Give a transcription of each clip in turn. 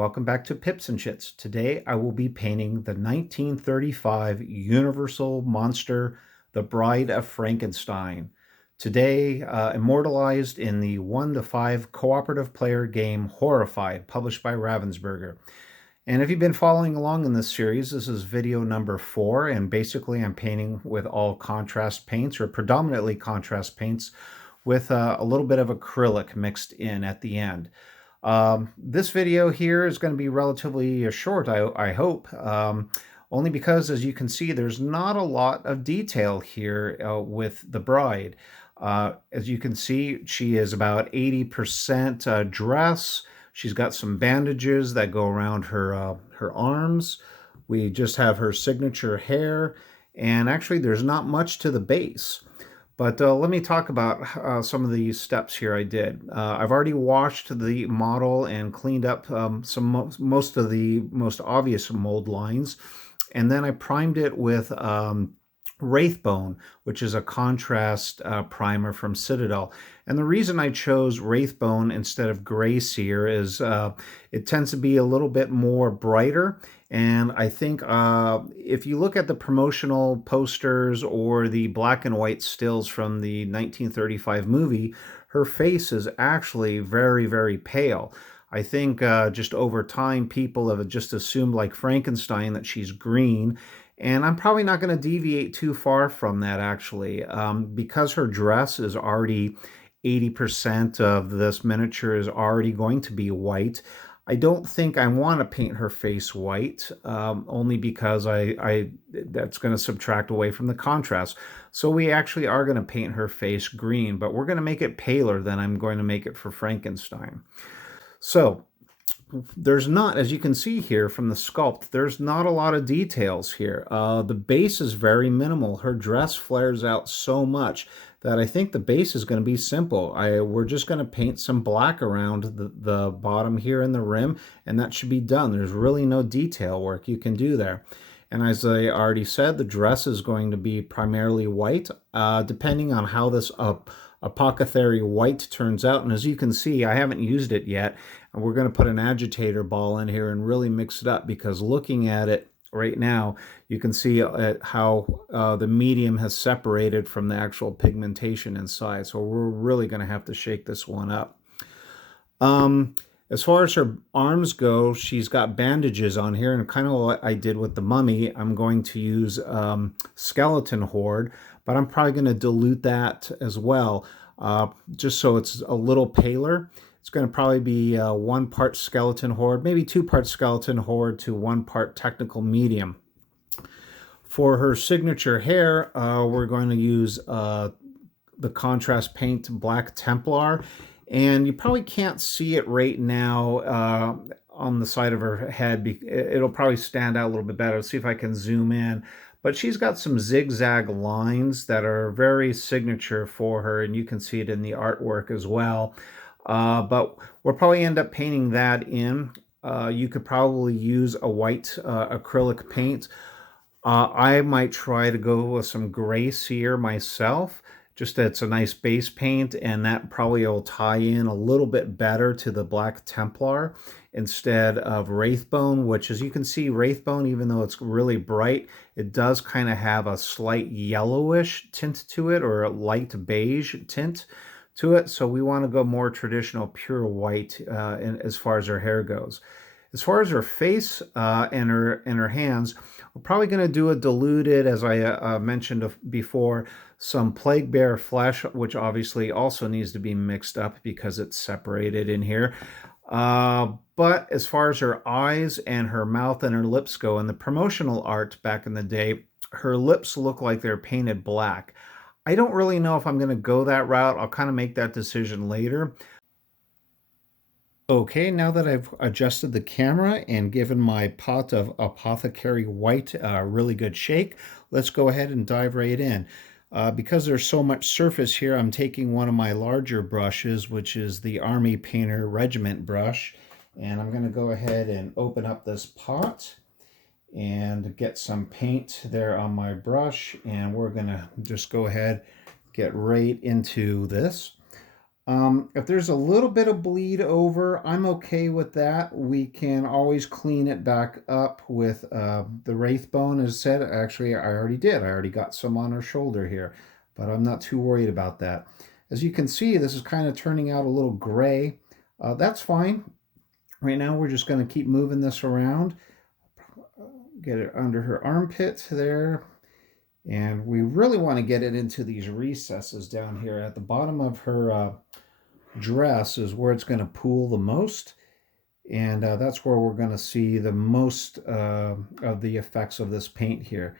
welcome back to Pips-N-Chits. Today I will be painting the 1935 Universal monster, the Bride of Frankenstein. Today, immortalized in the 1 to 5 cooperative player game Horrified, published by Ravensburger. And if you've been following along in this series, this is video number 4, and basically I'm painting with all contrast paints, or predominantly contrast paints, with a little bit of acrylic mixed in at the end. This video here is going to be relatively short, I hope, only because, as you can see, there's not a lot of detail here with the bride. As you can see, she is about 80% dress. She's got some bandages that go around her arms. We just have her signature hair, and actually there's not much to the base. But let me talk about some of these steps here I did. I've already washed the model and cleaned up most of the most obvious mold lines. And then I primed it with Wraithbone, which is a contrast primer from Citadel. And the reason I chose Wraithbone instead of Gray Seer is it tends to be a little bit more brighter. And I think if you look at the promotional posters or the black and white stills from the 1935 movie, her face is actually very, very pale. I think just over time, people have just assumed, like Frankenstein, that she's green. And I'm probably not going to deviate too far from that, actually, because her dress is already 80% of this miniature is already going to be white. I don't think I want to paint her face white, only because that's going to subtract away from the contrast. So we actually are going to paint her face green, but we're going to make it paler than I'm going to make it for Frankenstein. So there's not, as you can see here from the sculpt, there's not a lot of details here. The base is very minimal. Her dress flares out so much that I think the base is going to be simple. We're just going to paint some black around the bottom here in the rim, and that should be done. There's really no detail work you can do there. And as I already said, the dress is going to be primarily white, depending on how this apothecary white turns out. And as you can see, I haven't used it yet, and we're going to put an agitator ball in here and really mix it up, because looking at it right now, you can see how the medium has separated from the actual pigmentation inside. So we're really going to have to shake this one up. As far as her arms go, she's got bandages on here, and kind of what I did with the mummy, I'm going to use skeleton horde, but I'm probably going to dilute that as well, just so it's a little paler. It's going to probably be 1 part skeleton horde, maybe 2 parts skeleton horde to 1 part technical medium. For her signature hair, we're going to use the contrast paint Black Templar. And you probably can't see it right now on the side of her head. It'll probably stand out a little bit better. Let's see if I can zoom in. But she's got some zigzag lines that are very signature for her, and you can see it in the artwork as well. But we'll probably end up painting that in. You could probably use a white acrylic paint. I might try to go with some Gray Seer myself. Just that it's a nice base paint, and that probably will tie in a little bit better to the Black Templar instead of Wraithbone, which, as you can see, Wraithbone, even though it's really bright, it does kind of have a slight yellowish tint to it, or a light beige tint to it. So we want to go more traditional pure white as far as her hair goes. As far as her face and her hands, we're probably going to do a diluted, as I mentioned before, some Plague Bear flesh, which obviously also needs to be mixed up because it's separated in here. But as far as her eyes and her mouth and her lips go, in the promotional art back in the day, her lips look like they're painted black. I don't really know if I'm going to go that route. I'll kind of make that decision later. Okay, now that I've adjusted the camera and given my pot of Apothecary White a really good shake, let's go ahead and dive right in. Because there's so much surface here, I'm taking one of my larger brushes, which is the Army Painter Regiment brush, and I'm going to go ahead and open up this pot and get some paint there on my brush, and we're going to just go ahead, get right into this. If there's a little bit of bleed over, I'm okay with that. We can always clean it back up with the wraith bone. As I said, actually, I already did. I already got some on her shoulder here, but I'm not too worried about that. As you can see, this is kind of turning out a little gray. That's fine. Right now, we're just going to keep moving this around. Get it under her armpit there. And we really want to get it into these recesses down here at the bottom of her dress is where it's going to pool the most. And that's where we're going to see the most of the effects of this paint here.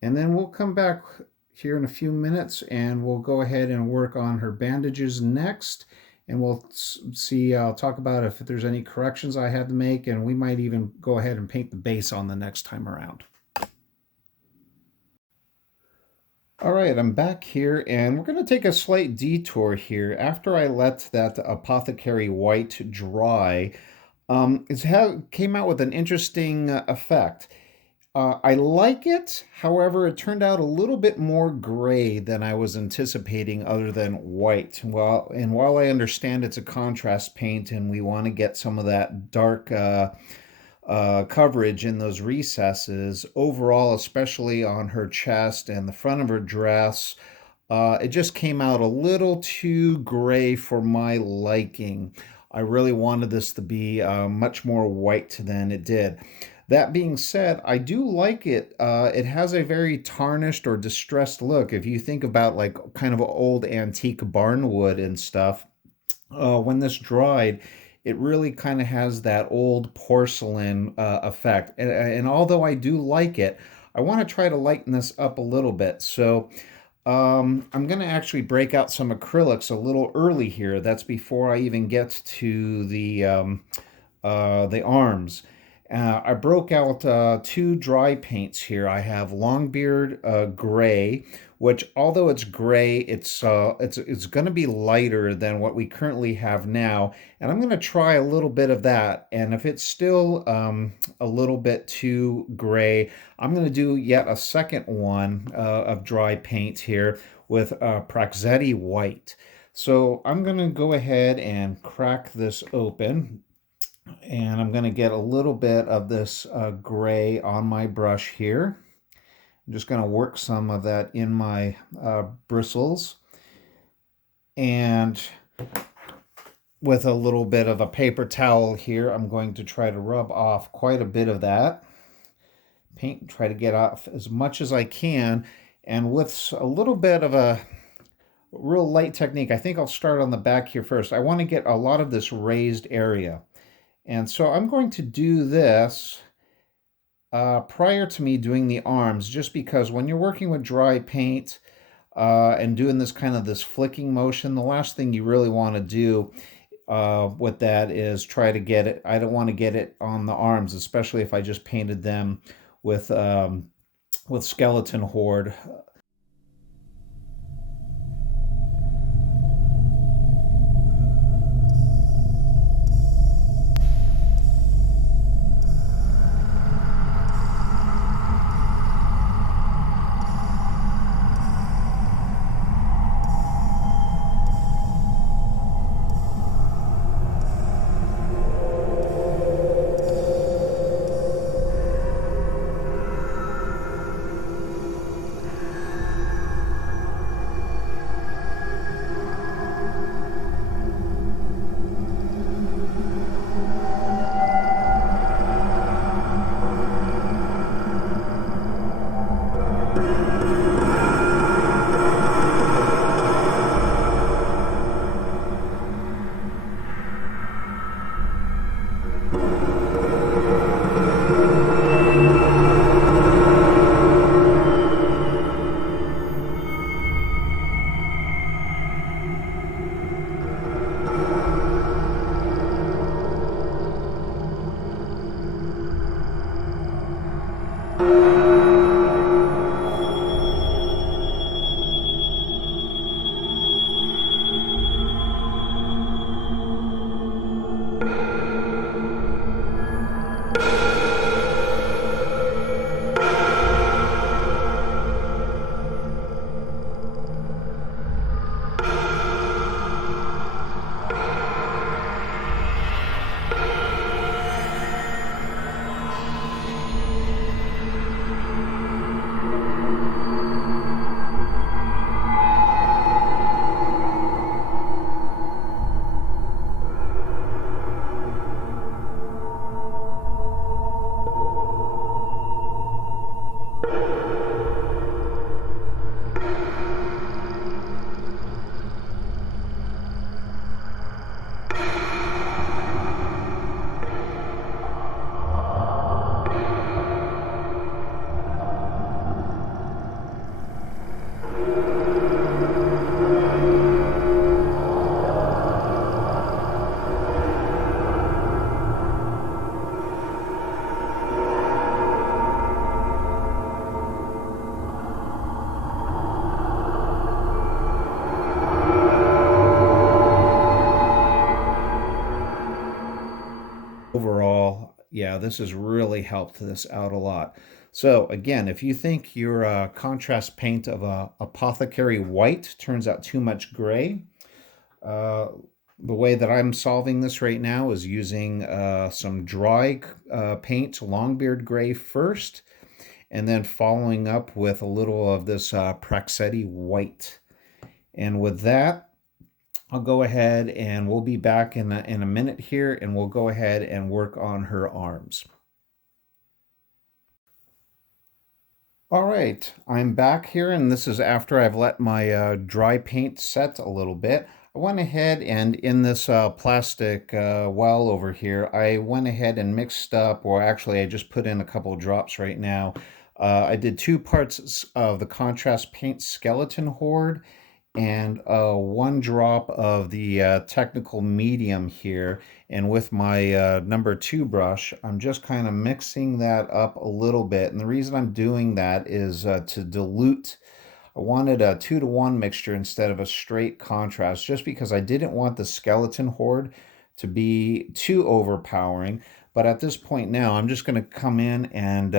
And then we'll come back here in a few minutes and we'll go ahead and work on her bandages next. And we'll see, I'll talk about if there's any corrections I had to make, and we might even go ahead and paint the base on the next time around. All right, I'm back here and we're going to take a slight detour here. After I let that apothecary white dry, it came out with an interesting effect. I like it. However, it turned out a little bit more gray than I was anticipating other than white. Well, and while I understand it's a contrast paint and we want to get some of that dark coverage in those recesses, overall, especially on her chest and the front of her dress, it just came out a little too gray for my liking. I really wanted this to be much more white than it did. That being said, I do like it. It has a very tarnished or distressed look. If you think about like kind of old antique barnwood and stuff, when this dried, it really kind of has that old porcelain effect. And although I do like it, I want to try to lighten this up a little bit. So I'm going to actually break out some acrylics a little early here. That's before I even get to the arms. I broke out two dry paints here. I have Longbeard Gray, which although it's gray, it's going to be lighter than what we currently have now. And I'm going to try a little bit of that. And if it's still a little bit too gray, I'm going to do yet a second one of dry paint here with Praxetti White. So I'm going to go ahead and crack this open. And I'm going to get a little bit of this gray on my brush here. I'm just going to work some of that in my bristles. And with a little bit of a paper towel here, I'm going to try to rub off quite a bit of that paint, try to get off as much as I can. And with a little bit of a real light technique, I think I'll start on the back here first. I want to get a lot of this raised area. And so I'm going to do this prior to me doing the arms, just because when you're working with dry paint and doing this kind of this flicking motion, the last thing you really want to do with that is try to get it. I don't want to get it on the arms, especially if I just painted them with Skeleton Horde. Overall, yeah, this has really helped this out a lot. So again, if you think your contrast paint of a apothecary white turns out too much gray, uh, the way that I'm solving this right now is using some dry paint, Longbeard gray first, and then following up with a little of this Praxetti white. And with that, I'll go ahead and we'll be back in a minute here, and we'll go ahead and work on her arms. All right, I'm back here, and this is after I've let my dry paint set a little bit. I went ahead and in this plastic well over here, I went ahead and mixed up, or actually I just put in a couple of drops right now. I did 2 parts of the contrast paint skeleton horde and 1 drop of the technical medium here. And with my number 2 brush, I'm just kind of mixing that up a little bit. And the reason I'm doing that is to dilute. I wanted a 2-to-1 mixture instead of a straight contrast, just because I didn't want the skeleton horde to be too overpowering. But at this point now, I'm just going to come in and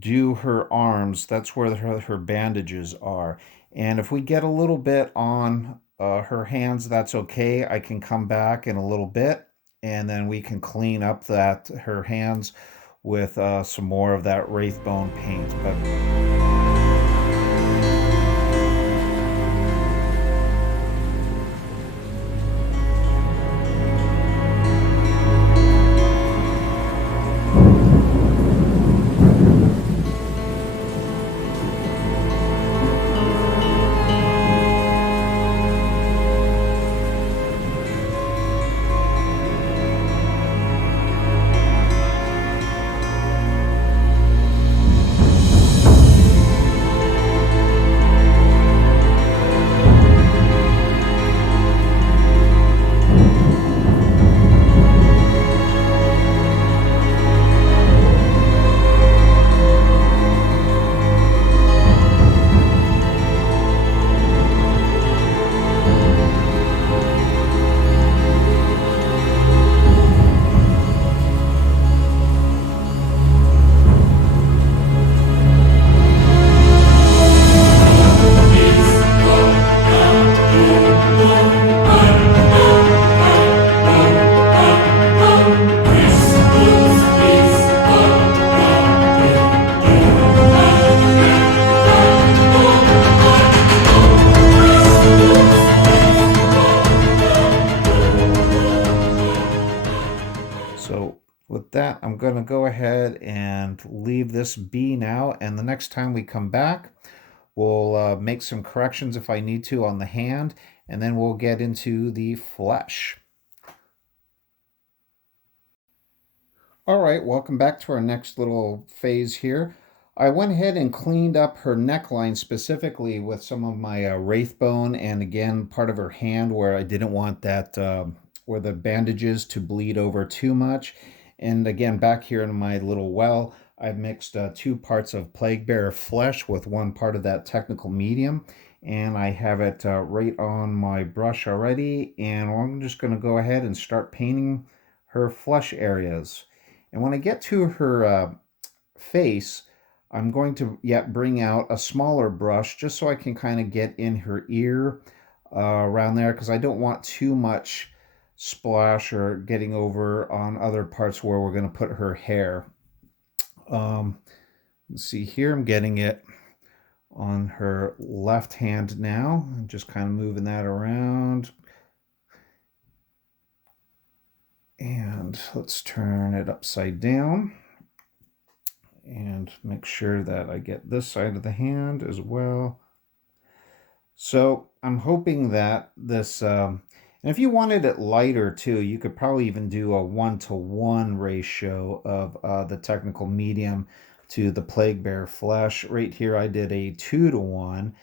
do her arms. That's where her bandages are. And if we get a little bit on her hands, that's okay. I can come back in a little bit, and then we can clean up her hands with some more of that Wraithbone paint. But so with that, I'm going to go ahead and leave this be now. And the next time we come back, we'll make some corrections if I need to on the hand, and then we'll get into the flesh. All right, welcome back to our next little phase here. I went ahead and cleaned up her neckline specifically with some of my Wraithbone, and again, part of her hand where I didn't want that, where the bandages to bleed over too much. And again, back here in my little well, I've mixed 2 parts of Plaguebearer flesh with 1 part of that technical medium. and I have it right on my brush already, and I'm just going to go ahead and start painting her flesh areas. And when I get to her face, I'm going to yet bring out a smaller brush just so I can kind of get in her ear around there, because I don't want too much splash or getting over on other parts where we're going to put her hair. Um, let's see here, I'm getting it on her left hand now. I'm just kind of moving that around. And let's turn it upside down and make sure that I get this side of the hand as well. So I'm hoping that this, and if you wanted it lighter too, you could probably even do a 1-to-1 ratio of the technical medium to the Plague Bear flesh. Right here, I did a 2-to-1.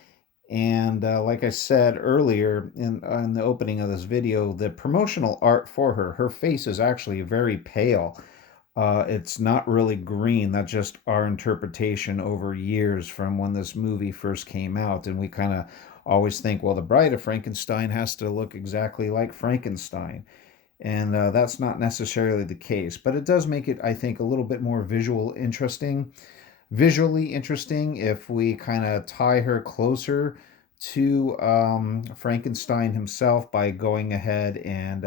And like I said earlier in the opening of this video, the promotional art for her face is actually very pale. It's not really green. That's just our interpretation over years from when this movie first came out. And we kind of always think, well, the Bride of Frankenstein has to look exactly like Frankenstein. And that's not necessarily the case. But it does make it, I think, a little bit more visually interesting if we kind of tie her closer to Frankenstein himself by going ahead and,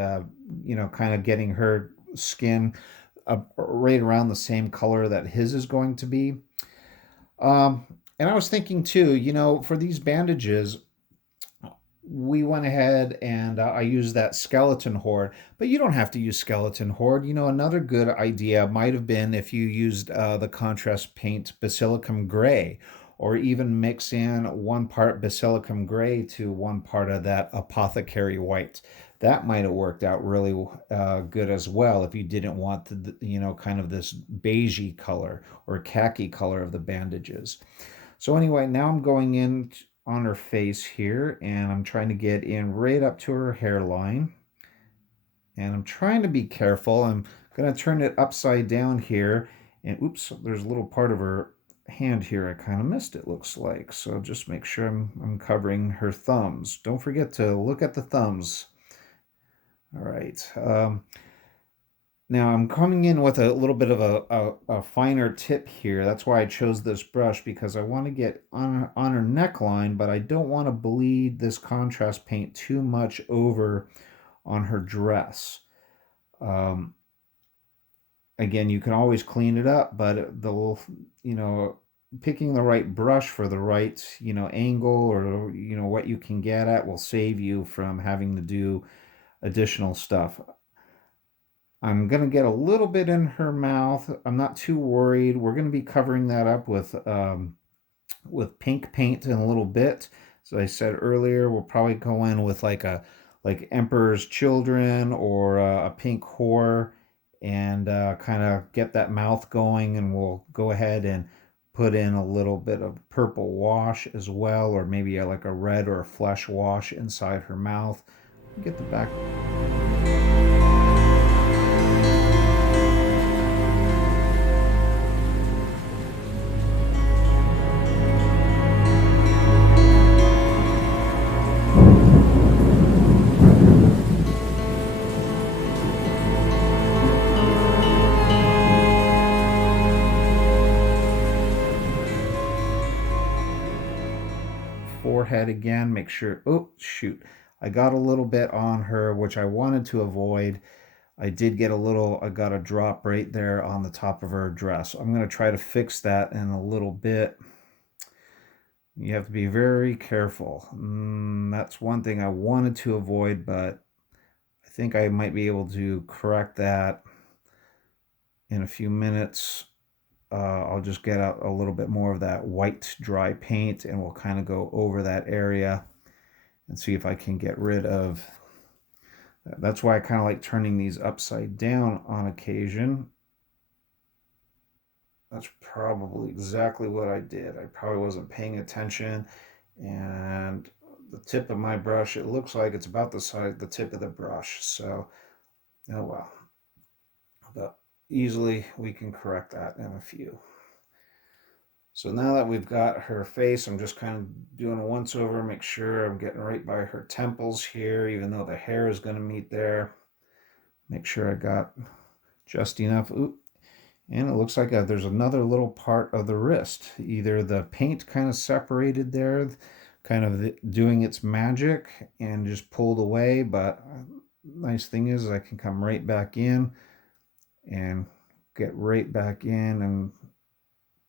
kind of getting her skin right around the same color that his is going to be. And I was thinking too, for these bandages, we went ahead and I used that skeleton horde, but you don't have to use skeleton horde. Another good idea might have been if you used the contrast paint basilicum gray, or even mix in 1 part basilicum gray to 1 part of that apothecary white. That might have worked out really good as well if you didn't want kind of this beigey color or khaki color of the bandages. So anyway, now I'm going in on her face here, and I'm trying to get in right up to her hairline. And I'm trying to be careful. I'm going to turn it upside down here. And oops, there's a little part of her hand here I kind of missed, it looks like. So just make sure I'm covering her thumbs. Don't forget to look at the thumbs. All right. Now I'm coming in with a little bit of a finer tip here. That's why I chose this brush, because I want to get on her neckline, but I don't want to bleed this contrast paint too much over on her dress. Again, you can always clean it up, but picking the right brush for the right, angle, or, what you can get at will save you from having to do additional stuff. I'm going to get a little bit in her mouth. I'm not too worried. We're going to be covering that up with pink paint in a little bit. As I said earlier, we'll probably go in with like Emperor's Children or a pink whore, and kind of get that mouth going. And we'll go ahead and put in a little bit of purple wash as well, or maybe like a red or a flesh wash inside her mouth. Get the back. Forehead again, make sure, oh shoot, I got a little bit on her, which I wanted to avoid. I got a drop right there on the top of her dress. I'm going to try to fix that in a little bit. You have to be very careful. That's one thing I wanted to avoid, but I think I might be able to correct that in a few minutes. I'll just get out a little bit more of that white dry paint, and we'll kind of go over that area and see if I can get rid of. That's why I kind of like turning these upside down on occasion. That's probably exactly what I did. I probably wasn't paying attention, and the tip of my brush, it looks like it's about the size of the tip of the brush. So, oh well. But easily we can correct that in a few. So now that we've got her face, I'm just kind of doing a once over, make sure I'm getting right by her temples here, even though the hair is going to meet there. Make sure I got just enough. Ooh. And it looks like there's another little part of the wrist. Either the paint kind of separated there, kind of doing its magic and just pulled away. But nice thing is I can come right back in and get right back in and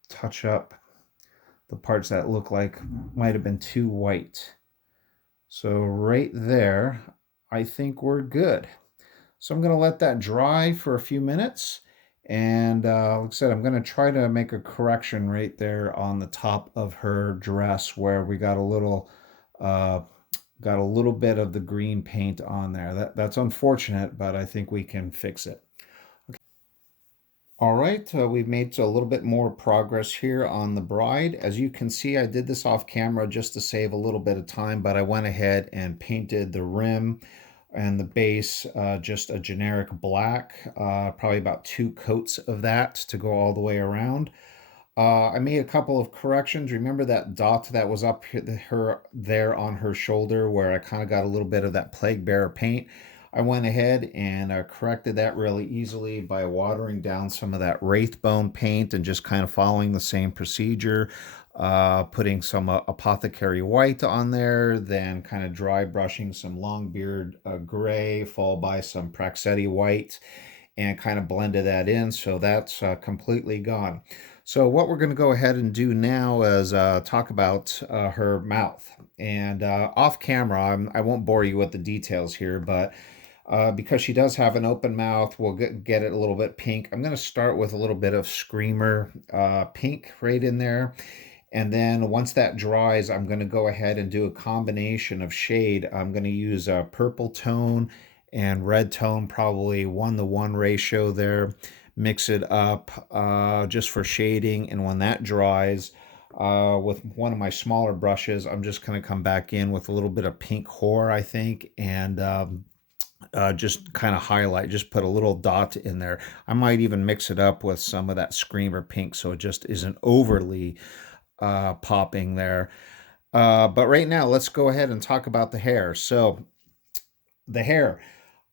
touch up the parts that look like might have been too white. So right there, I think we're good. So I'm going to let that dry for a few minutes. And like I said, I'm going to try to make a correction right there on the top of her dress where we got a little bit of the green paint on there. That's unfortunate, but I think we can fix it. All right, we've made a little bit more progress here on the bride. As you can see, I did this off camera just to save a little bit of time, but I went ahead and painted the rim and the base just a generic black, probably about 2 coats of that to go all the way around. I made a couple of corrections. Remember that dot that was up there on her shoulder where I kind of got a little bit of that plague bearer paint? I went ahead and corrected that really easily by watering down some of that Wraithbone paint and just kind of following the same procedure. Putting some apothecary white on there, then kind of dry brushing some Longbeard gray, followed by some Praxetti white, and kind of blended that in. So that's completely gone. So what we're going to go ahead and do now is talk about her mouth. And off camera, I won't bore you with the details here, but because she does have an open mouth, we'll get it a little bit pink. I'm going to start with a little bit of Screamer pink right in there. And then once that dries, I'm going to go ahead and do a combination of shade. I'm going to use a purple tone and red tone, probably 1-to-1 ratio there. Mix it up just for shading. And when that dries, with one of my smaller brushes, I'm just going to come back in with a little bit of pink Horror, I think, and just kind of highlight, just put a little dot in there. I might even mix it up with some of that Screamer pink so it just isn't overly popping there. But right now, let's go ahead and talk about the hair. So the hair,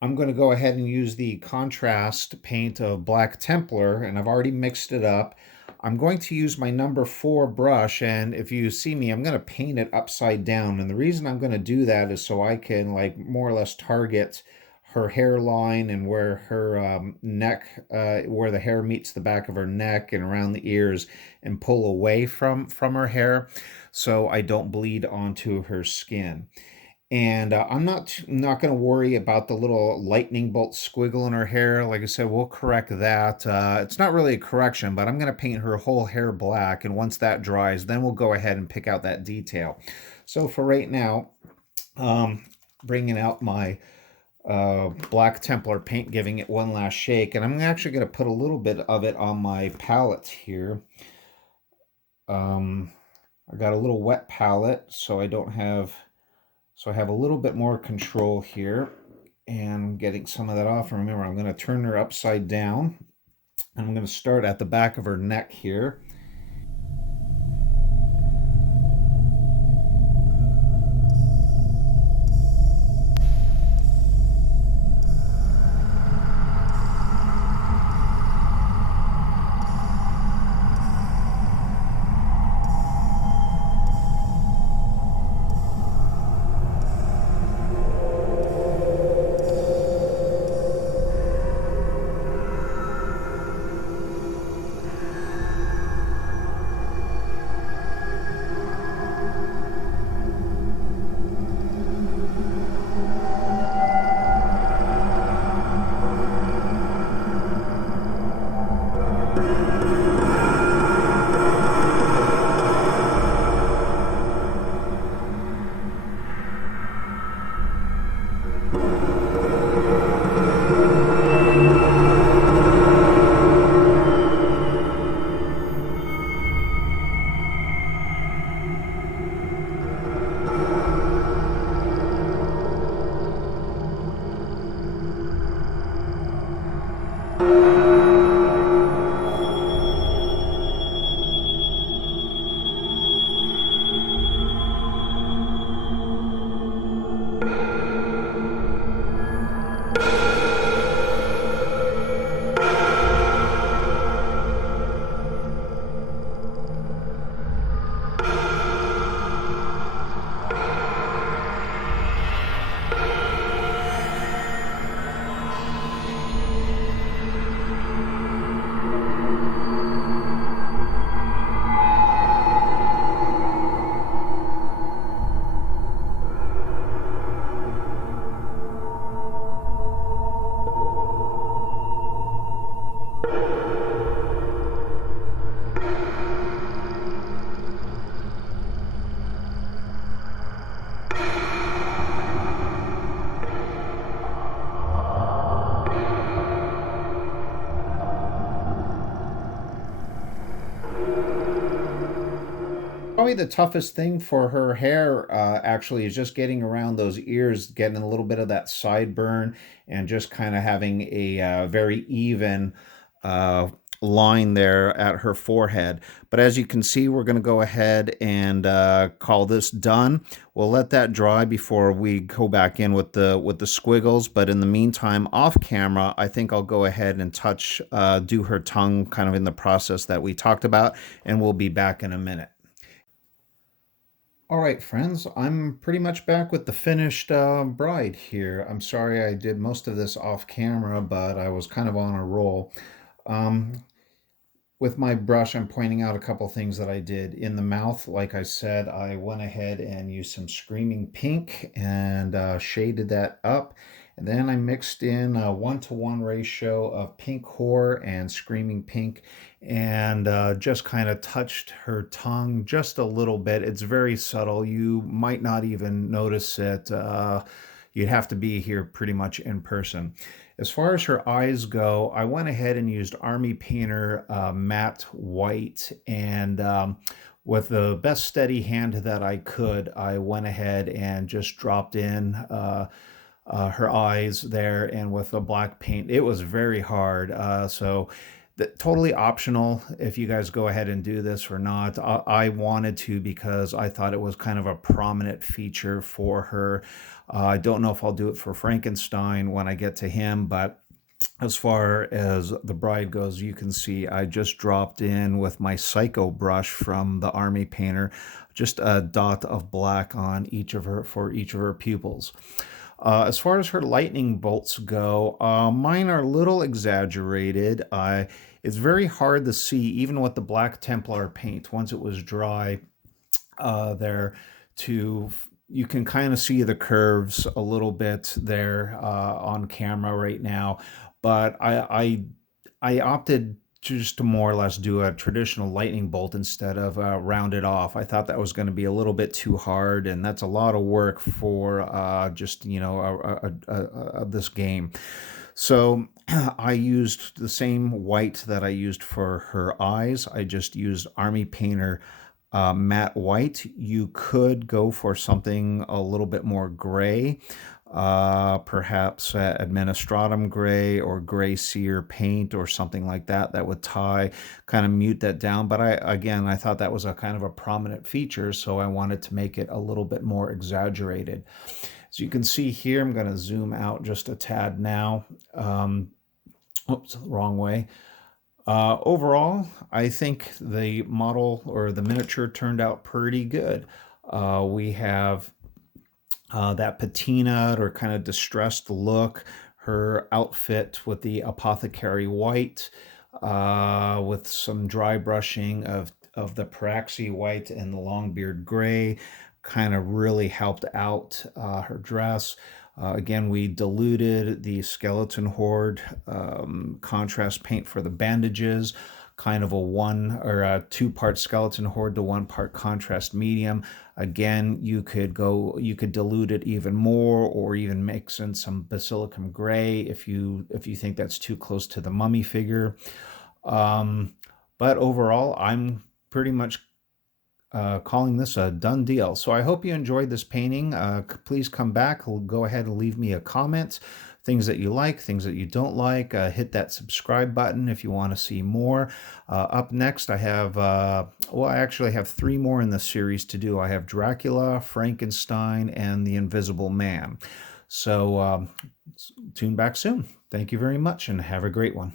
I'm going to go ahead and use the contrast paint of Black Templar, and I've already mixed it up. I'm going to use my number 4 brush, and if you see me, I'm going to paint it upside down. And the reason I'm going to do that is so I can like more or less target her hairline and where her neck, where the hair meets the back of her neck and around the ears, and pull away from her hair so I don't bleed onto her skin. And I'm not going to worry about the little lightning bolt squiggle in her hair. Like I said, we'll correct that. It's not really a correction, but I'm going to paint her whole hair black. And once that dries, then we'll go ahead and pick out that detail. So for right now, bringing out my Black Templar paint, giving it one last shake. And I'm actually going to put a little bit of it on my palette here. I got a little wet palette, so I have a little bit more control here, and getting some of that off. And remember, I'm going to turn her upside down. And I'm going to start at the back of her neck here. probably the toughest thing for her hair, actually, is just getting around those ears, getting a little bit of that sideburn, and just kind of having a very even uh, line there at her forehead. But as you can see, we're going to go ahead and call this done. We'll let that dry before we go back in with the squiggles. But in the meantime, off camera, I think I'll go ahead and do her tongue kind of in the process that we talked about, and we'll be back in a minute. All right, friends, I'm pretty much back with the finished bride here. I'm sorry I did most of this off camera, but I was kind of on a roll. Um, with my brush, I'm pointing out a couple things that I did. In the mouth, like I said, I went ahead and used some Screaming Pink and shaded that up. And then I mixed in a 1-to-1 ratio of Pink Horror and Screaming Pink, and just kind of touched her tongue just a little bit. It's very subtle. You might not even notice it. You'd have to be here pretty much in person. As far as her eyes go, I went ahead and used Army Painter matte white, and with the best steady hand that I could, I went ahead and just dropped in her eyes there, and with the black paint. It was very hard, totally optional if you guys go ahead and do this or not. I wanted to because I thought it was kind of a prominent feature for her. I don't know if I'll do it for Frankenstein when I get to him, but as far as the bride goes, you can see I just dropped in with my Psycho brush from the Army Painter, just a dot of black on for each of her pupils. As far as her lightning bolts go, mine are a little exaggerated. It's very hard to see, even with the Black Templar paint, once it was dry there, you can kind of see the curves a little bit there on camera right now. But I opted just to more or less do a traditional lightning bolt instead of round it off. I thought that was going to be a little bit too hard, and that's a lot of work for just, this game. So I used the same white that I used for her eyes. I just used Army Painter matte white. You could go for something a little bit more gray, perhaps administratum gray or gray sear paint or something like that. That would kind of mute that down. But I thought that was a kind of a prominent feature, so I wanted to make it a little bit more exaggerated. As you can see here, I'm going to zoom out just a tad now. Oops, wrong way. Overall, I think the model or the miniature turned out pretty good. We have that patinaed or kind of distressed look, her outfit with the apothecary white, with some dry brushing of the Paraxi white and the Longbeard gray, kind of really helped out her dress. Again, we diluted the Skeleton Horde contrast paint for the bandages, kind of a 1 or a 2-part Skeleton Horde to 1-part contrast medium. Again, you could dilute it even more, or even mix in some Basilicum gray if you think that's too close to the mummy figure. But overall, I'm pretty much calling this a done deal. So I hope you enjoyed this painting. Please come back. Go ahead and leave me a comment. Things that you like, things that you don't like. Hit that subscribe button if you want to see more. Up next, I actually have 3 more in the series to do. I have Dracula, Frankenstein, and the Invisible Man. So tune back soon. Thank you very much, and have a great one.